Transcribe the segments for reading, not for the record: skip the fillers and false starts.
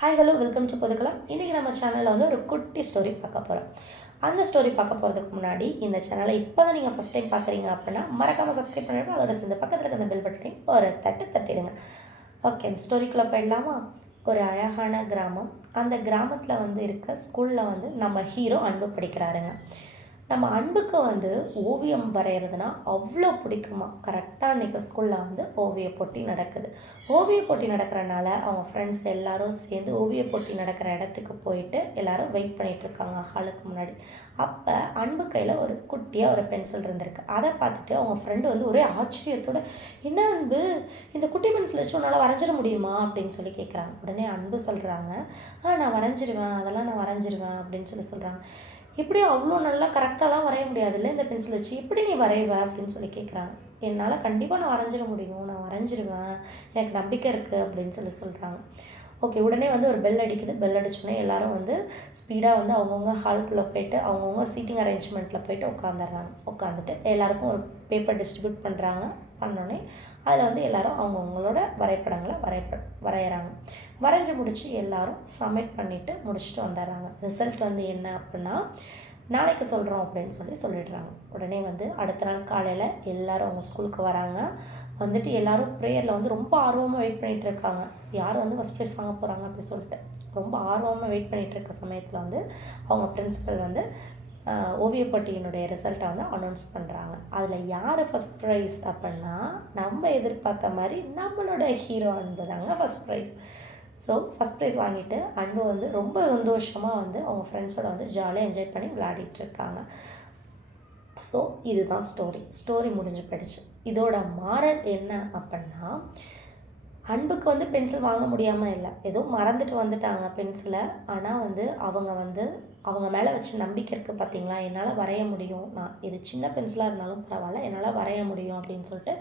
Hi hello welcome to பொதுக்கலாம். இன்றைக்கி நம்ம சேனலில் வந்து ஒரு குட்டி ஸ்டோரி பார்க்க போகிறோம். அந்த ஸ்டோரி பார்க்க போகிறதுக்கு முன்னாடி இந்த சேனலை இப்போ தான் நீங்கள் ஃபஸ்ட் டைம் பார்க்குறீங்க அப்படின்னா மறக்காமல் சப்ஸ்கிரைப் பண்ணிவிட்டு அதோட சேர்ந்து பக்கத்தில் இருக்க அந்த பெல் பட்டனையும் ஒரு தட்டிடுங்க. ஓகே, இந்த ஸ்டோரிக்குள்ளே போயிடலாமா? ஒரு அழகான கிராமம். அந்த கிராமத்தில் வந்து இருக்க ஸ்கூலில் வந்து நம்ம ஹீரோ அன்பு படிக்கிறாருங்க. நம்ம அன்புக்கு வந்து ஓவியம் வரைகிறதுனா அவ்வளோ பிடிக்குமா. கரெக்டாக அன்றைக்கி ஸ்கூலில் வந்து ஓவிய போட்டி நடக்குது. ஓவிய போட்டி நடக்கிறனால அவங்க ஃப்ரெண்ட்ஸ் எல்லோரும் சேர்ந்து ஓவிய போட்டி நடக்கிற இடத்துக்கு போயிட்டு எல்லோரும் வெயிட் பண்ணிகிட்ருக்காங்க ஹாலுக்கு முன்னாடி. அப்போ அன்பு கையில் ஒரு குட்டியாக ஒரு பென்சில் இருந்திருக்கு. அதை பார்த்துட்டு அவங்க ஃப்ரெண்டு வந்து ஒரே ஆச்சரியத்தோடு, என்ன அன்பு, இந்த குட்டி பென்சில் வச்சு உன்னால் வரைஞ்சிட முடியுமா அப்படின்னு சொல்லி கேட்குறாங்க. உடனே அன்பு சொல்கிறாங்க, நான் வரைஞ்சிருவேன், அதெல்லாம் நான் வரைஞ்சிருவேன் அப்படின்னு சொல்கிறாங்க. இப்படி அவ்வளோ நல்லா கரெக்டாலாம் வரைய முடியாதுல்ல இந்த பென்சில் வச்சு, எப்படி நீ வரைவ அப்படின்னு சொல்லி கேட்குறாங்க. என்னால் கண்டிப்பாக நான் வரைஞ்சிட முடியும், நான் வரைஞ்சிருவேன், எனக்கு நம்பிக்கை இருக்குது அப்படின்னு சொல்கிறாங்க. ஓகே, உடனே வந்து ஒரு பெல் அடிக்குது. பெல் அடிச்சோடனே எல்லோரும் வந்து ஸ்பீடாக வந்து அவங்கவுங்க ஹால்குள்ளே போய்ட்டு அவங்கவுங்க சீட்டிங் அரேஞ்ச்மெண்ட்டில் போய்ட்டு உட்காந்துட்டு எல்லாேருக்கும் ஒரு பேப்பர் டிஸ்ட்ரிபியூட் பண்ணோடனே அதில் வந்து எல்லோரும் அவங்கவுங்களோட வரைபடங்களை வரைகிறாங்க. வரைஞ்சி முடித்து எல்லோரும் சப்மிட் பண்ணிவிட்டு முடிச்சுட்டு வந்துடுறாங்க. ரிசல்ட் வந்து என்ன அப்படின்னா, நாளைக்கு சொல்கிறோம் அப்படின்னு சொல்லிடுறாங்க. உடனே வந்து அடுத்த நாள் காலையில் எல்லோரும் அவங்க ஸ்கூலுக்கு வராங்க. வந்துட்டு எல்லோரும் ப்ரேயரில் வந்து ரொம்ப ஆர்வமாக வெயிட் பண்ணிகிட்டு இருக்காங்க. யார் வந்து ஃபஸ்ட் ப்ரைஸ் வாங்க போகிறாங்க அப்படின்னு சொல்லிட்டு ரொம்ப ஆர்வமாக வெயிட் பண்ணிகிட்டு இருக்க சமயத்தில் வந்து அவங்க பிரின்சிபல் வந்து ஓவியப் போட்டியினுடைய ரிசல்ட்டை வந்து அனௌன்ஸ் பண்ணுறாங்க. அதில் யார் ஃபஸ்ட் ப்ரைஸ் அப்படின்னா, நம்ம எதிர்பார்த்த மாதிரி நம்மளோட ஹீரோ அன்பு தாங்க first prize. So first prize வாங்கிட்டு அன்பு வந்து ரொம்ப சந்தோஷமாக வந்து அவங்க ஃப்ரெண்ட்ஸோடு வந்து ஜாலியாக என்ஜாய் பண்ணி விளையாடிட்டுருக்காங்க. ஸோ இதுதான் ஸ்டோரி முடிஞ்சு போயிடுச்சு. இதோட மாரல் என்ன அப்படின்னா, அன்புக்கு வந்து பென்சில் வாங்க முடியாமல் இல்லை, ஏதோ மறந்துட்டு வந்துட்டாங்க பென்சிலை. ஆனால் வந்து அவங்க மேலே வச்ச நம்பிக்கை இருக்குது பார்த்தீங்களா, என்னால் வரைய முடியும், நான் இது சின்ன பென்சிலாக இருந்தாலும் பரவாயில்ல, என்னால் வரைய முடியும் அப்படின்னு சொல்லிட்டு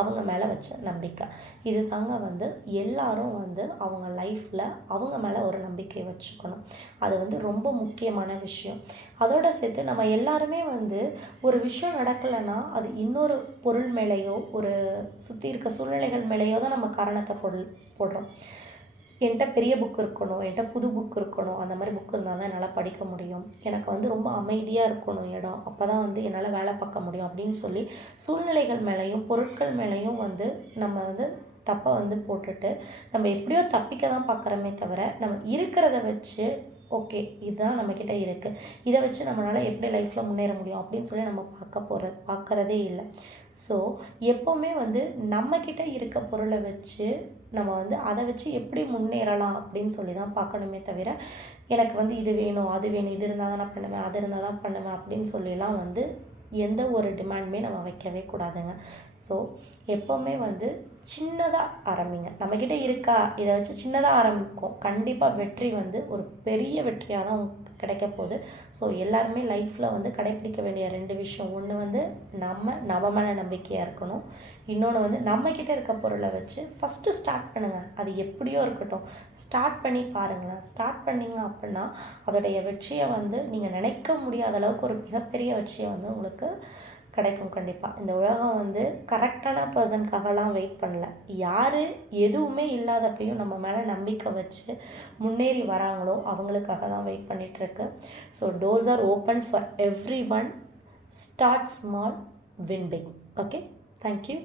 அவங்க மேலே வச்ச நம்பிக்கை. இது தாங்க வந்து எல்லாரும் வந்து அவங்க லைஃப்பில் அவங்க மேலே ஒரு நம்பிக்கை வச்சுக்கணும். அது வந்து ரொம்ப முக்கியமான விஷயம். அதோடு சேர்த்து நம்ம எல்லாருமே வந்து ஒரு விஷயம் நடக்கலைன்னா அது இன்னொரு பொருள் மேலேயோ ஒரு சுற்றி இருக்க சூழ்நிலைகள் மேலேயோ தான் நம்ம காரணத்தை போடுறோம். என்கிட்ட பெரிய புக் இருக்கணும், என்கிட்ட புது புக் இருக்கணும், அந்த மாதிரி புக் இருந்தால் தான் என்னால் படிக்க முடியும், எனக்கு வந்து ரொம்ப அமைதியாக இருக்கணும் இடம், அப்போ தான் வந்து என்னால் வேலை பார்க்க முடியும் அப்படின்னு சொல்லி சூழ்நிலைகள் மேலேயும் பொருட்கள் மேலேயும் வந்து நம்ம வந்து தப்பை வந்து போட்டுட்டு நம்ம எப்படியோ தப்பிக்க தான் பார்க்குறோமே தவிர, நம்ம இருக்கிறத வச்சு ஓகே இதுதான் நம்மக்கிட்ட இருக்குது, இதை வச்சு நம்மளால் எப்படி லைஃப்பில் முன்னேற முடியும் அப்படின்னு சொல்லி நம்ம பார்க்குறதே இல்லை. ஸோ எப்போவுமே வந்து நம்மக்கிட்ட இருக்க பொருளை வச்சு நம்ம வந்து அதை வச்சு எப்படி முன்னேறலாம் அப்படின்னு சொல்லி தான் பார்க்கணுமே தவிர, எனக்கு வந்து இது வேணும், அது வேணும், இது இருந்தால் தான் நான் பண்ணுவேன், அது இருந்தால் தான் பண்ணுவேன் அப்படின்னு சொல்லிலாம் வந்து எந்த ஒரு டிமாண்டுமே நம்ம வைக்கவே கூடாதுங்க. ஸோ எப்போவுமே வந்து சின்னதாக ஆரம்பிங்க. நம்மக்கிட்ட இருக்கா, இதை வச்சு சின்னதாக ஆரம்பிக்கும், கண்டிப்பாக வெற்றி வந்து ஒரு பெரிய வெற்றியாக தான் கிடைக்க போகுது. ஸோ எல்லாருமே லைஃப்பில் வந்து கடைப்பிடிக்க வேண்டிய 2 விஷயம், ஒன்று வந்து நம்ம மேலே நம்பிக்கையாக இருக்கணும், இன்னொன்று வந்து நம்மக்கிட்ட இருக்க பொருளை வச்சு ஃபஸ்ட்டு ஸ்டார்ட் பண்ணுங்கள். அது எப்படியோ இருக்கட்டும், ஸ்டார்ட் பண்ணி பாருங்களேன். ஸ்டார்ட் பண்ணிங்க அப்படின்னா அதோடைய வெற்றியை வந்து நீங்கள் நினைக்க முடியாத அளவுக்கு ஒரு மிகப்பெரிய வெற்றியை வந்து உங்களுக்கு கிடைக்கும். கண்டிப்பாக இந்த உலகம் வந்து கரெக்டான பர்சனுக்காகலாம் வெயிட் பண்ணல. யார் எதுவுமே இல்லாதப்பையும் நம்ம மேலே நம்பிக்கை வச்சு முன்னேறி வராங்களோ அவங்களுக்காக தான் வெயிட் பண்ணிகிட்ருக்கு. So doors are open for everyone. Start small, win big. Okay, thank you.